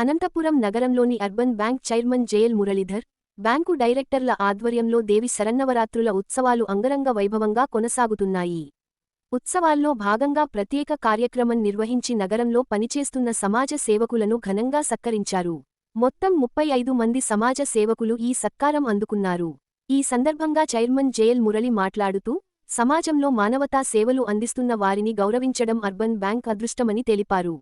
అనంతపురం నగరంలోని urban bank chairman JL Muralidhar bank డైరెక్టర్ల ఆధ్వర్యంలో దేవి శరన్నవరాత్రుల ఉత్సవాలు అంగరంగ వైభవంగా కొనసాగుతున్నాయి. ఉత్సవాల్లో భాగంగా ప్రత్యేక కార్యక్రమం నిర్వహించి నగరంలో పనిచేస్తున్న సమాజ సేవకులను ఘనంగా సత్కరించారు. మొత్తం ముప్పై ఐదు మంది సమాజ సేవకులు ఈ సత్కారం అందుకున్నారు. ఈ సందర్భంగా చైర్మన్ జేఎల్ మురళి మాట్లాడుతూ సమాజంలో మానవతా సేవలు అందిస్తున్న వారిని గౌరవించడం అర్బన్ బ్యాంక్ అదృష్టమని తెలిపారు.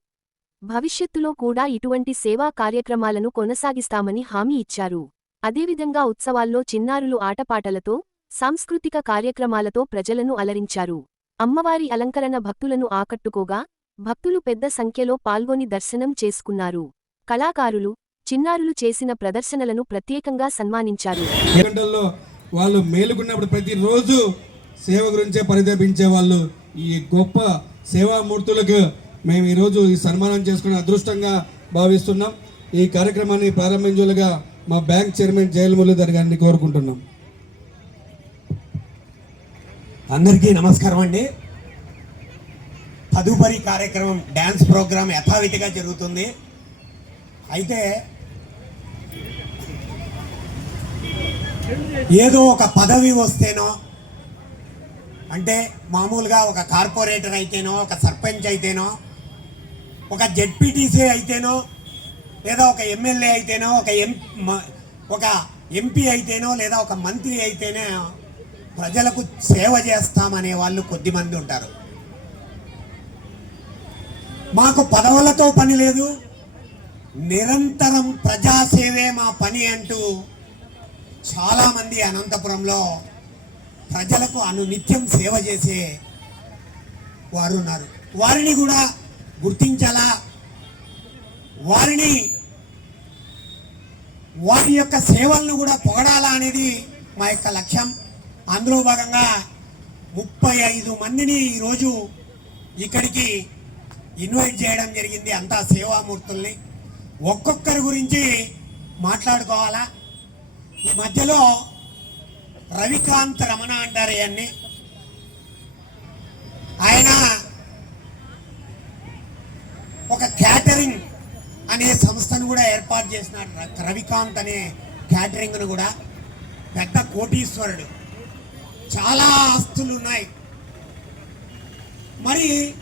భవిష్యత్తులో కూడా ఇటువంటి సేవా కార్యక్రమాలను కొనసాగిస్తామని హామీ ఇచ్చారు. అదేవిధంగా ఉత్సవాల్లో చిన్నారులు ఆటపాటలతో సాంస్కృతిక కార్యక్రమాలతో ప్రజలను అలరించారు. అమ్మవారి అలంకరణ భక్తులను ఆకట్టుకోగా భక్తులు పెద్ద సంఖ్యలో పాల్గొని దర్శనం చేసుకున్నారు. కళాకారులు చిన్నారులు చేసిన ప్రదర్శనలను ప్రత్యేకంగా సన్మానించారు. వాళ్ళు మేలుకున్నప్పుడు ప్రతిరోజు సేవ గురించే పరితపించే వాళ్ళు ఈ గొప్ప సేవామూర్తులకు మేము ఈరోజు ఈ సన్మానం చేసుకునే అదృష్టంగా భావిస్తున్నాం. ఈ కార్యక్రమాన్ని ప్రారంభించులుగా మా బ్యాంక్ చైర్మన్ జయల్ మురళీధర్ గారిని కోరుకుంటున్నాం. అందరికీ నమస్కారం అండి. తదుపరి కార్యక్రమం డ్యాన్స్ ప్రోగ్రాం యథావిధిగా జరుగుతుంది. అయితే ఏదో ఒక పదవి వస్తేనో అంటే మామూలుగా ఒక కార్పొరేటర్ అయితేనో ఒక సర్పంచ్ అయితేనో ఒక జెడ్పీటీసీ అయితేనో లేదా ఒక ఎమ్మెల్యే అయితేనో ఒక ఎం ఒక ఎంపీ అయితేనో లేదా ఒక మంత్రి అయితేనే ప్రజలకు సేవ చేస్తామనే వాళ్ళు కొద్దిమంది ఉంటారు. మాకు పదవులతో పని లేదు. నిరంతరం ప్రజాసేవే మా పని అంటూ చాలామంది అనంతపురంలో ప్రజలకు అనునిత్యం సేవ చేసే వారు ఉన్నారు. వారిని కూడా గుర్తించాలా? వారిని వారి యొక్క సేవలను కూడా పొగడాలా అనేది మా యొక్క లక్ష్యం. అందులో భాగంగా ముప్పై ఐదు మందిని ఈరోజు ఇక్కడికి ఇన్వైట్ చేయడం జరిగింది అంతా సేవామూర్తుల్ని. ఒక్కొక్కరి గురించి మాట్లాడుకోవాలా? ఈ మధ్యలో రవికాంత్ రమణ అంటారు ఇవన్నీ అనే సంస్థను కూడా ఏర్పాటు చేసిన ర- రవికాంత్ అనే క్యాటరింగ్ను కూడా. పెద్ద కోటీశ్వరుడు. చాలా ఆస్తులు ఉన్నాయి. మరి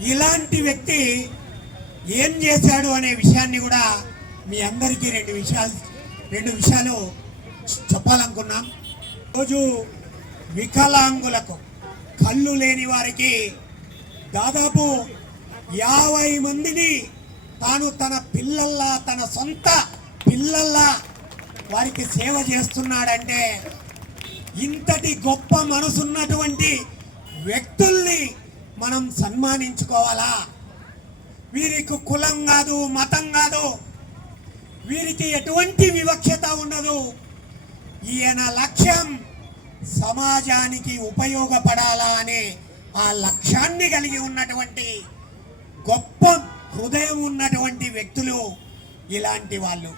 ఇలాంటి వ్యక్తి ఏం చేశాడు అనే విషయాన్ని కూడా మీ అందరికీ రెండు విషయాలు రెండు విషయాలు చెప్పాలనుకున్నాం. రోజు వికలాంగులకు కళ్ళు లేని వారికి దాదాపు యాభై మందిని తాను తన పిల్లల్లా తన సొంత పిల్లల్లా వారికి సేవ చేస్తున్నాడంటే ఇంతటి గొప్ప మనసున్నటువంటి వ్యక్తుల్ని మనం సన్మానించుకోవాలా? వీరికి కులం కాదు మతం కాదు వీరికి ఎటువంటి వివక్షత ఉండదు. ఈయన లక్ష్యం సమాజానికి ఉపయోగపడాలా అనే ఆ లక్ష్యాన్ని కలిగి ఉన్నటువంటి గొప్ప హృదయం ఉన్నటువంటి వ్యక్తులు ఇలాంటి వాళ్ళు.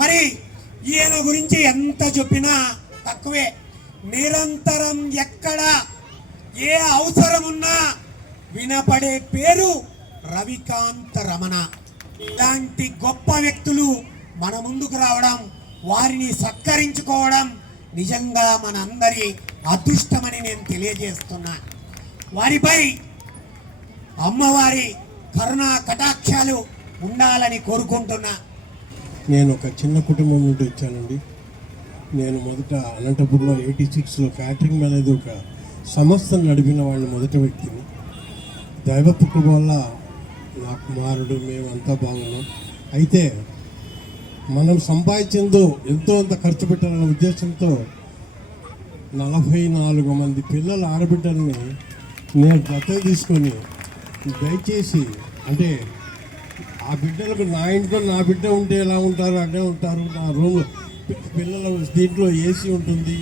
మరి ఈయన గురించి ఎంత చెప్పినా తక్కువే. నిరంతరం ఎక్కడ ఏ అవసరం ఉన్నా వినపడే పేరు రవికాంత రమణ. ఇలాంటి గొప్ప వ్యక్తులు మన ముందుకు రావడం వారిని సత్కరించుకోవడం నిజంగా మన అందరి అదృష్టమని నేను తెలియజేస్తున్నా. వారిపై అమ్మవారి కరుణా కటాక్షాలు ఉండాలని కోరుకుంటున్నా. నేను ఒక చిన్న కుటుంబం నుండి వచ్చానండి నేను మొదట అనంతపురంలో ఎయిటీ సిక్స్లో క్యాటరింగ్ అనేది ఒక సంస్థను నడిపిన వాళ్ళు మొదటి వ్యక్తిని. దైవపుత్ర వల్ల నా కుమారుడు మేమంతా బాగున్నాం. అయితే మనం సంపాదించిందో ఎంతో అంత ఖర్చు పెట్టాలనే ఉద్దేశంతో నలభై నాలుగు మంది పిల్లల ఆడబిడ్డల్ని నేను దత్తత తీసుకొని దయచేసి అంటే ఆ బిడ్డలకు నా ఇంట్లో నా బిడ్డ ఉంటే ఎలా ఉంటారు అంటే ఉంటారు నా రూమ్ పిల్లల దీంట్లో ఏసీ ఉంటుంది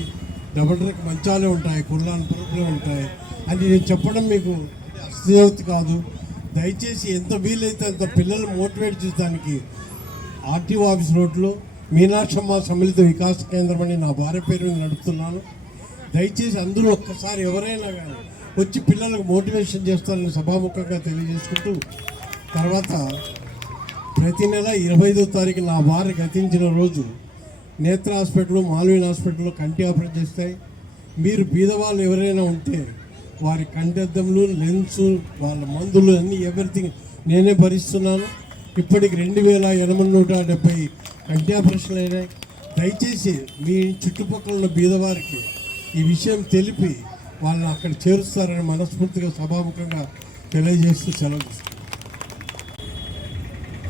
డబల్ ట్రక్ మంచాలే ఉంటాయి కుర్లాన్ పరుపులే ఉంటాయి అని నేను చెప్పడం మీకు అంటే కాదు. దయచేసి ఎంత వీలైతే అంత పిల్లలు మోటివేట్ చేయడానికి ఆర్టీఓ ఆఫీస్ రోడ్లో మీనాక్షమ్మ సమ్మిళిత వికాస్ కేంద్రం అని నా భార్య పేరు మీద నడుపుతున్నాను. దయచేసి అందరూ ఒక్కసారి ఎవరైనా కానీ వచ్చి పిల్లలకు మోటివేషన్ చేస్తారని సభాముఖంగా తెలియజేసుకుంటూ తర్వాత ప్రతి నెల ఇరవై ఐదో తారీఖు నా భార్య గతించిన రోజు నేత్ర హాస్పిటల్ మాల్వీన్ హాస్పిటల్లో కంటి ఆపరేట్ చేస్తాయి. మీరు బీదవాళ్ళు ఎవరైనా ఉంటే వారి కంటద్దములు లెన్స్ వాళ్ళ మందులు అన్నీ ఎవ్రీథింగ్ నేనే భరిస్తున్నాను. ఇప్పటికి రెండు వేల ఎనభై నూట డెబ్బై కంటి ఆపరేషన్లు అయినాయి. దయచేసి మీ చుట్టుపక్కల ఉన్న బీదవారికి ఈ విషయం తెలిపి వాళ్ళని అక్కడ చేరుస్తారని మనస్ఫూర్తిగా సభాముఖంగా తెలియజేస్తూ సెలవు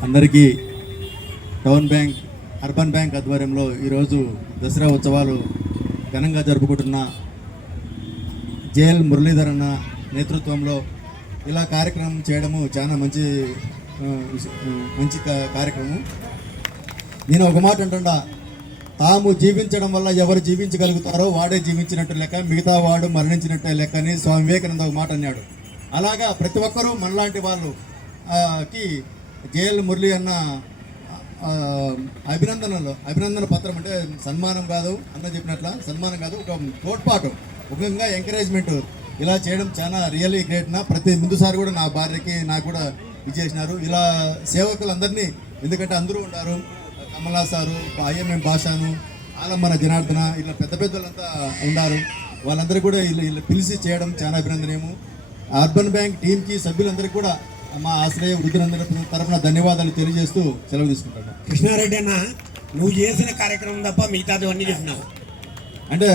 అందరికీ టౌన్ బ్యాంక్ అర్బన్ బ్యాంక్ ఆధ్వర్యంలో ఈరోజు దసరా ఉత్సవాలు ఘనంగా జరుపుకుంటున్న జేఎల్ మురళీధర్ అన్న నేతృత్వంలో ఇలా కార్యక్రమం చేయడము చాలా మంచి మంచి కార్యక్రమం. నేను ఒక మాట అంటుండా తాము జీవించడం వల్ల ఎవరు జీవించగలుగుతారో వాడే జీవించినట్టు లెక్క మిగతా వాడు మరణించినట్టే లెక్క అని స్వామి వివేకానంద ఒక మాట అన్నాడు. అలాగా ప్రతి ఒక్కరూ మనలాంటి వాళ్ళు కి జేఎల్ మురళి అన్న అభినందనలు అభినందన పత్రం అంటే సన్మానం కాదు అన్న చెప్పినట్ల సన్మానం కాదు ఒక తోడ్పాటు ముఖ్యంగా ఎంకరేజ్మెంట్ ఇలా చేయడం చాలా రియల్లీ గ్రేట్ నా. ప్రతి ముందుసారి కూడా నా భార్యకి నాకు కూడా ఇచ్చేసినారు ఇలా సేవకులందరినీ ఎందుకంటే అందరూ ఉన్నారు కమలా సారు ఐఎంఎం భాషను ఆలంబన జనార్దన ఇట్లా పెద్ద పెద్దలంతా ఉన్నారు వాళ్ళందరూ కూడా ఇలా ఇలా పిలిచి చేయడం చాలా అభినందనీయము. అర్బన్ బ్యాంక్ టీంకి సభ్యులందరికీ కూడా మా ఆశ్రయ వృద్ధులందరి తరఫున ధన్యవాదాలు తెలియజేస్తూ సెలవు తీసుకుంటాను కృష్ణారెడ్డి అన్న నువ్వు చేసిన కార్యక్రమం తప్ప మిగతాది అన్నీ చేసినావు. అంటే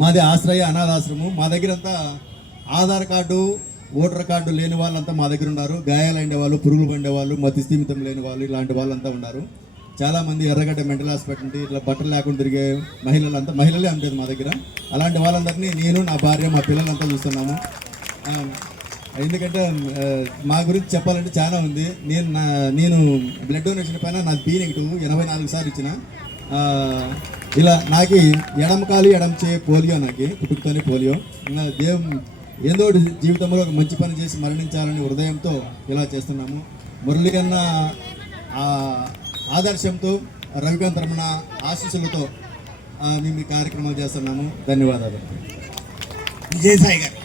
మాది ఆశ్రయ అనాథాశ్రమం. మా దగ్గర అంతా ఆధార్ కార్డు ఓటర్ కార్డు లేని వాళ్ళంతా మా దగ్గర ఉన్నారు. గాయాలైన వాళ్ళు పురుగులు పండే వాళ్ళు మతి స్థిమితం లేని వాళ్ళు ఇలాంటి వాళ్ళంతా ఉన్నారు. చాలా మంది ఎర్రగడ్డ మెంటల్ హాస్పిటల్ ఇట్లా బట్టలు లేకుండా తిరిగే మహిళలంతా మహిళలే అంతేది మా దగ్గర. అలాంటి వాళ్ళందరినీ నేను నా భార్య మా పిల్లలంతా చూస్తున్నాము. ఎందుకంటే మా గురించి చెప్పాలంటే చాలా ఉంది. నేను నా నేను బ్లడ్ డొనేషన్ పైన నా బీ నెగిటివ్ ఎనభై నాలుగు సార్లు ఇచ్చిన. ఇలా నాకు ఎడమ కాలు ఎడమ చే పోలియో నాకు పుట్టుకతోనే పోలియో. ఇంకా దేవ్ ఏదో జీవితంలో ఒక మంచి పని చేసి మరణించాలని హృదయంతో ఇలా చేస్తున్నాము. మురళి అన్న ఆదర్శంతో రవికాంత్ రమణ ఆశీస్సులతో మేము ఈ కార్యక్రమాలు చేస్తున్నాము. ధన్యవాదాలు. విజయసాయి గారు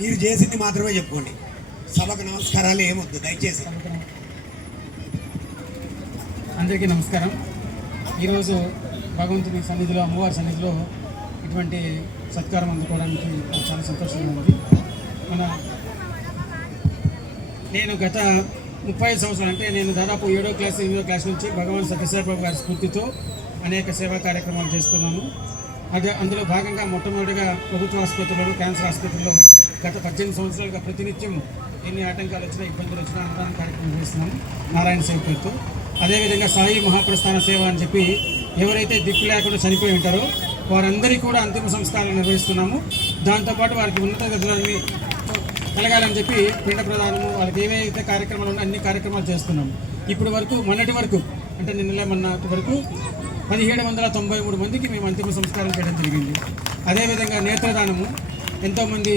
మీరు చేసింది మాత్రమే చెప్పుకోండి. సభకు నమస్కారాలు ఏమొద్దు దయచేసి. అందరికీ నమస్కారం. ఈరోజు భగవంతుని సన్నిధిలో అమ్మవారి సన్నిధిలో ఇటువంటి సత్కారం అందుకోవడానికి నాకు చాలా సంతోషంగా ఉంది. మన నేను గత ముప్పై ఐదు సంవత్సరాలు. అంటే నేను దాదాపు ఏడో క్లాస్ ఎనిమిదో క్లాస్ నుంచి భగవాన్ సత్యసాయిబాబు గారి స్ఫూర్తితో అనేక సేవా కార్యక్రమాలు చేస్తున్నాను అదే అందులో భాగంగా మొట్టమొదటిగా ప్రభుత్వ ఆసుపత్రుల్లో క్యాన్సర్ ఆసుపత్రిలో గత పద్దెనిమిది సంవత్సరాలుగా ప్రతినిత్యం ఎన్ని ఆటంకాలు వచ్చినా ఇబ్బందులు వచ్చినా అన్నదాన కార్యక్రమం చేస్తున్నాము నారాయణ సేవ పేరుతో. అదేవిధంగా సాయి మహాప్రస్థాన సేవ అని చెప్పి ఎవరైతే దిక్కు లేకుండా చనిపోయి ఉంటారో వారందరికీ కూడా అంతిమ సంస్కారాలు నిర్వహిస్తున్నాము. దాంతోపాటు వారికి ఉన్నత గదులని కలగాలని చెప్పి పిండ ప్రధానము వాళ్ళకి ఏవైతే కార్యక్రమాలు ఉన్నాయో అన్ని కార్యక్రమాలు చేస్తున్నాము. ఇప్పుడు వరకు మొన్నటి వరకు అంటే నిన్నలే మొన్నటి వరకు పదిహేడు వందల తొంభై మూడు మందికి మేము అంతిమ సంస్కారం చేయడం జరిగింది. అదేవిధంగా నేత్రదానము ఎంతోమంది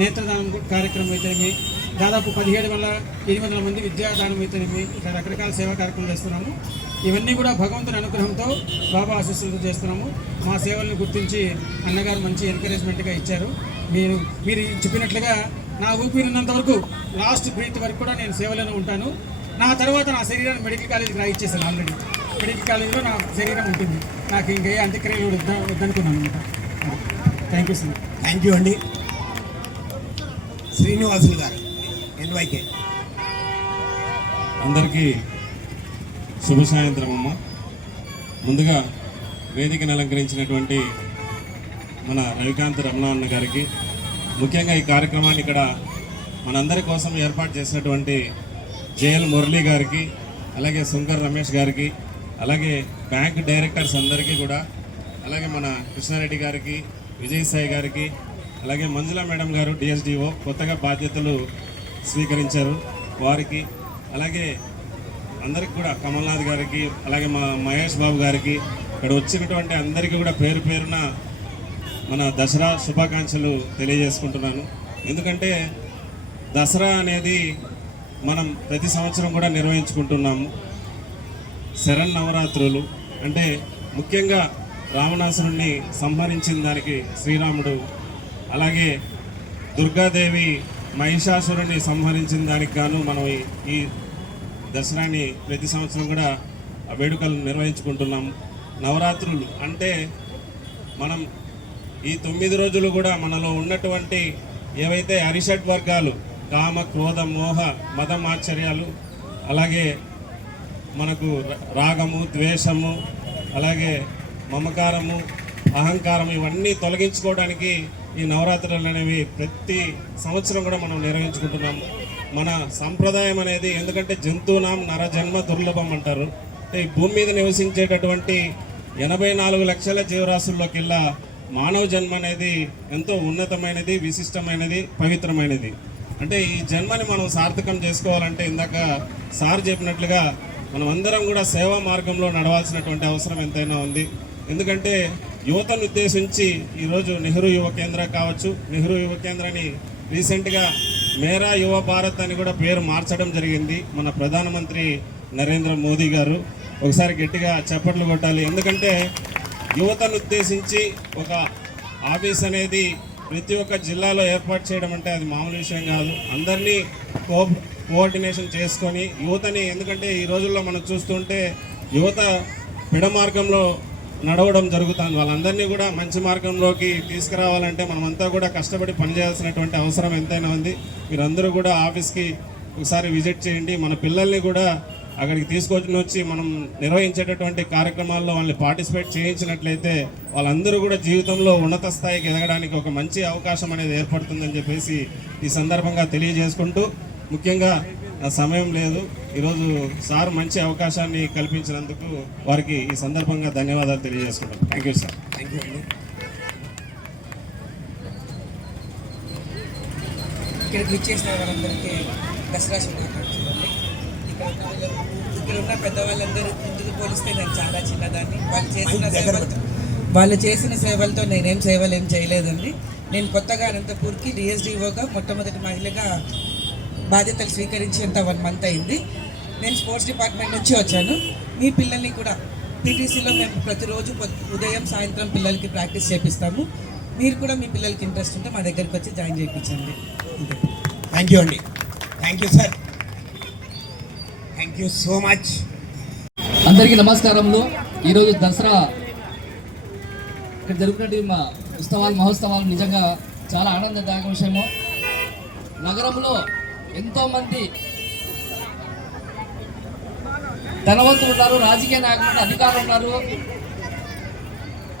నేత్రదానం కార్యక్రమం అయితేనేమి దాదాపు పదిహేడు వందల ఎనిమిది వందల మంది విద్యాదానం అయితేనేమి ఇట్లా రకరకాల సేవా కార్యక్రమాలు చేస్తున్నాము. ఇవన్నీ కూడా భగవంతుని అనుగ్రహంతో బాబా ఆశీస్సులతో చేస్తున్నాము. మా సేవలను గుర్తించి అన్నగారు మంచి ఎంకరేజ్మెంట్గా ఇచ్చారు. మీరు మీరు చెప్పినట్లుగా నా ఊపిరి ఉన్నంత వరకు లాస్ట్ బ్రీత్ వరకు కూడా నేను సేవలోనే ఉంటాను. నా తర్వాత నా శరీరాన్ని మెడికల్ కాలేజీకి రాయిచ్చేసాను ఆల్రెడీ మెడికల్ కాలేజీలో నా శరీరం ఉంటుంది. నాకు ఇంకే అంత్యక్రియలు వద్ద వద్దనుకున్నాను అనమాట. Thank you sir thank you అండి. శ్రీనివాసులు గారు ఎన్వైకే. అందరికీ శుభ సాయంత్రం అమ్మ. ముందుగా వేదికను అలంకరించినటువంటి మన రవికాంత్ రమణ అన్న గారికి ముఖ్యంగా ఈ కార్యక్రమాన్ని ఇక్కడ మనందరి కోసం ఏర్పాటు చేసినటువంటి జేఎల్ మురళీ గారికి అలాగే శంకర్ రమేష్ గారికి అలాగే బ్యాంక్ డైరెక్టర్స్ అందరికీ కూడా అలాగే మన కృష్ణారెడ్డి గారికి విజయసాయి గారికి అలాగే మంజుల మేడం గారు డిఎస్డిఓ కొత్తగా బాధ్యతలు స్వీకరించారు వారికి అలాగే అందరికి కూడా కమల్నాథ్ గారికి అలాగే మా మహేష్ బాబు గారికి ఇక్కడ వచ్చినటువంటి అందరికీ కూడా పేరు పేరున మన దసరా శుభాకాంక్షలు తెలియజేసుకుంటున్నాను. ఎందుకంటే దసరా అనేది మనం ప్రతి సంవత్సరం కూడా నిర్వహించుకుంటున్నాము. శరణ్ నవరాత్రులు అంటే ముఖ్యంగా రావణాసురుణ్ణి సంహరించిన దానికి శ్రీరాముడు అలాగే దుర్గాదేవి మహిషాసురుని సంహరించిన దానికి గాను మనం ఈ- దసరాని ప్రతి సంవత్సరం కూడా ఆ వేడుకలు నిర్వహించుకుంటున్నాం నవరాత్రులు అంటే మనం ఈ తొమ్మిది రోజులు కూడా మనలో ఉన్నటువంటి ఏవైతే అరిషడ్ వర్గాలు కామ క్రోధ మోహ మతం ఆశ్చర్యాలు అలాగే మనకు రాగము ద్వేషము అలాగే మమకారము అహంకారం ఇవన్నీ తొలగించుకోవడానికి ఈ నవరాత్రులు అనేవి ప్రతి సంవత్సరం కూడా మనం నిర్వహించుకుంటున్నాము మన సంప్రదాయం అనేది ఎందుకంటే జంతువునాం నరజన్మ దుర్లభం అంటారు. అంటే ఈ భూమి మీద నివసించేటటువంటి ఎనభై నాలుగు లక్షల జీవరాశుల్లోకెల్లా మానవ జన్మ అనేది ఎంతో ఉన్నతమైనది విశిష్టమైనది పవిత్రమైనది. అంటే ఈ జన్మని మనం సార్థకం చేసుకోవాలంటే ఇందాక సార్ చెప్పినట్లుగా మనం అందరం కూడా సేవా మార్గంలో నడవాల్సినటువంటి అవసరం ఎంతైనా ఉంది. ఎందుకంటే యువతను ఉద్దేశించి ఈరోజు నెహ్రూ యువ కేంద్ర కావచ్చు నెహ్రూ యువ కేంద్రాన్ని రీసెంట్గా మేరా యువ భారత్ అని కూడా పేరు మార్చడం జరిగింది మన ప్రధానమంత్రి నరేంద్ర మోదీ గారు. ఒకసారి గట్టిగా చప్పట్లు కొట్టాలి. ఎందుకంటే యువతను ఉద్దేశించి ఒక ఆఫీస్ అనేది ప్రతి ఒక్క జిల్లాలో ఏర్పాటు చేయడం అంటే అది మామూలు విషయం కాదు. అందరినీ కో కోఆర్డినేషన్ చేసుకొని యువతని ఎందుకంటే ఈ రోజుల్లో మనం చూస్తుంటే యువత పిడ మార్గంలో నడవడం జరుగుతుంది. వాళ్ళందరినీ కూడా మంచి మార్గంలోకి తీసుకురావాలంటే మనమంతా కూడా కష్టపడి పనిచేయాల్సినటువంటి అవసరం ఎంతైనా ఉంది. మీరందరూ కూడా ఆఫీస్కి ఒకసారి విజిట్ చేయండి. మన పిల్లల్ని కూడా అక్కడికి తీసుకొచ్చి వచ్చి మనం నిర్వహించేటటువంటి కార్యక్రమాల్లో వాళ్ళని పార్టిసిపేట్ చేయించినట్లయితే వాళ్ళందరూ కూడా జీవితంలో ఉన్నత స్థాయికి ఎదగడానికి ఒక మంచి అవకాశం అనేది ఏర్పడుతుందని చెప్పేసి ఈ సందర్భంగా తెలియజేసుకుంటూ ముఖ్యంగా సమయం లేదు. ఈరోజు సార్ మంచి అవకాశాన్ని కల్పించినందుకు వారికి ఈ సందర్భంగా ధన్యవాదాలు తెలియజేసుకుంటాం thank you sir thank you ఇక్కడికి దసరా శుభాకాంక్షలు ఇక్కడ ఇక్కడ ఉన్న పెద్దవాళ్ళందరూ ముందుకు పోలిస్తే నేను చాలా చిన్నదాన్ని. వాళ్ళు చేసిన సేవలతో వాళ్ళు చేసిన సేవలతో నేనేం సేవలు ఏం చేయలేదండి. నేను కొత్తగా అనంతపూర్కి డిఎస్డిఓగా మొట్టమొదటి మహిళగా బాధ్యతలు స్వీకరించేంత వన్ మంత్ అయింది. నేను స్పోర్ట్స్ డిపార్ట్మెంట్ నుంచి వచ్చాను. మీ పిల్లల్ని కూడా పీటీసీలో మేము ప్రతిరోజు ఉదయం సాయంత్రం పిల్లలకి ప్రాక్టీస్ చేపిస్తాము. మీరు కూడా మీ పిల్లలకి ఇంట్రెస్ట్ ఉంటే మా దగ్గరికి వచ్చి జాయిన్ చేయించండి. థ్యాంక్ యూ అండి. Thank you sir you so much. అందరికీ నమస్కారములు. ఈరోజు దసరా ఇక్కడ జరుగుతున్నటువంటి మా ఉత్సవాలు మహోత్సవాలు నిజంగా చాలా ఆనందదాయక విషయము. నగరంలో ఎంతోమంది ధనవంతులు ఉన్నారు రాజకీయ నాయకులు అధికారులు ఉన్నారు.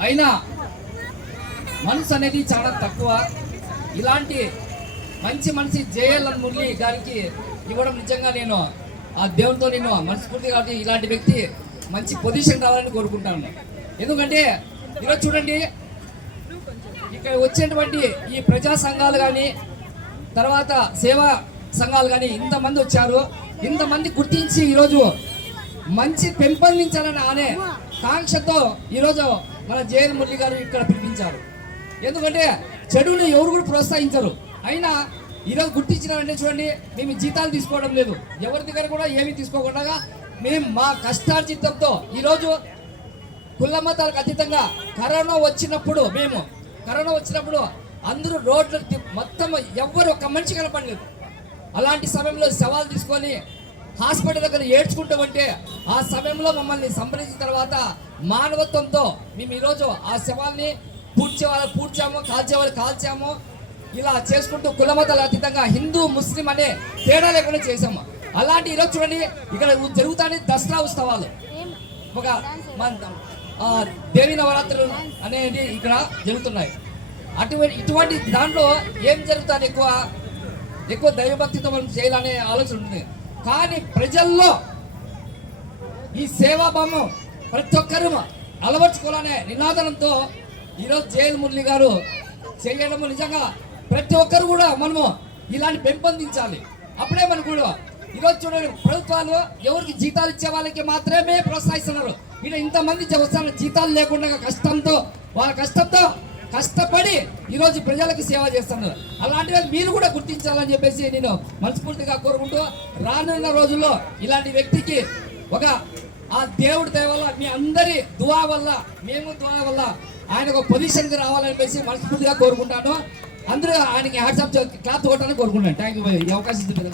అయినా మనసు అనేది చాలా తక్కువ. ఇలాంటి మంచి మనిషి జేఎల్ఎన్ మురళి గారికి ఇవ్వడం నిజంగా నేను ఆ దేవునితో నేను మనస్ఫూర్తిగా కాబట్టి ఇలాంటి వ్యక్తి మంచి పొజిషన్ రావాలని కోరుకుంటాను. ఎందుకంటే ఈరోజు చూడండి ఇక్కడ వచ్చేటువంటి ఈ ప్రజా సంఘాలు కానీ తర్వాత సేవా సంఘాలు కానీ ఇంతమంది వచ్చారు. ఇంతమంది గుర్తించి ఈరోజు మంచి పెంపొందించాలని అనే కాంక్షతో ఈరోజు మన జయన్ మురళి గారు ఇక్కడ పిలిపించారు. ఎందుకంటే చెడుని ఎవరు కూడా ప్రోత్సహించరు. అయినా ఈరోజు గుర్తించినారంటే చూడండి మేము జీతాలు తీసుకోవడం లేదు. ఎవరి దగ్గర కూడా ఏమీ తీసుకోకుండా మేము మా కష్టార్జితంతో ఈరోజు కుల మతాలకు అతీతంగా కరోనా వచ్చినప్పుడు మేము కరోనా వచ్చినప్పుడు అందరూ రోడ్లు మొత్తం ఎవ్వరు ఒక మనిషి కనపడలేదు. అలాంటి సమయంలో సవాల్ తీసుకొని హాస్పిటల్ దగ్గర ఏడ్చుకుంటూ ఉంటే ఆ సమయంలో మమ్మల్ని సంప్రదించిన తర్వాత మానవత్వంతో మేము ఈరోజు ఆ శవాల్ని పూడ్చే వాళ్ళు పూడ్చాము కాల్చే వాళ్ళు కాల్చాము. ఇలా చేసుకుంటూ కుల అతీతంగా హిందూ ముస్లిం అనే తేడా లేకుండా చేసాము అలాంటి ఈరోజు చూడండి ఇక్కడ జరుగుతానే దసరా ఉత్సవాలు. ఒక దేవి నవరాత్రులు అనేది ఇక్కడ జరుగుతున్నాయి. అటువంటి ఇటువంటి దాంట్లో ఏం జరుగుతుంది ఎక్కువ? ఎక్కువ దైవభక్తితో మనం చేయాలనే ఆలోచన ఉంటుంది. కానీ ప్రజల్లో ఈ సేవాభావం ప్రతి ఒక్కరూ అలవర్చుకోవాలనే నినాదనంతో ఈరోజు జయల్ మురళి గారు చేయడము నిజంగా ప్రతి ఒక్కరు కూడా మనము ఇలాంటి పెంపొందించాలి. అప్పుడే మనకు కూడా ఈరోజు చూడండి ప్రభుత్వాలు ఎవరికి జీతాలు ఇచ్చే వాళ్ళకి మాత్రమే ప్రోత్సహిస్తున్నారు. ఇక్కడ ఇంతమంది వస్తున్న జీతాలు లేకుండా కష్టంతో వాళ్ళ కష్టంతో కష్టపడి ఈరోజు ప్రజలకు సేవ చేస్తున్నారు. అలాంటివి మీరు కూడా గుర్తించాలని చెప్పేసి నేను మనస్ఫూర్తిగా కోరుకుంటూ రానున్న రోజుల్లో ఇలాంటి వ్యక్తికి ఒక ఆ దేవుడి దయ వల్ల మీ అందరి దువా వల్ల మేము దువా వల్ల ఆయన ఒక పొజిషన్కి రావాలని చెప్పేసి మనస్ఫూర్తిగా కోరుకుంటాను. అందరూ ఆయనకి హ్యాట్సాప్ క్లాత్ కొట్టాలని కోరుకుంటున్నాను. థ్యాంక్ యూ ఈ అవకాశం ఇచ్చిన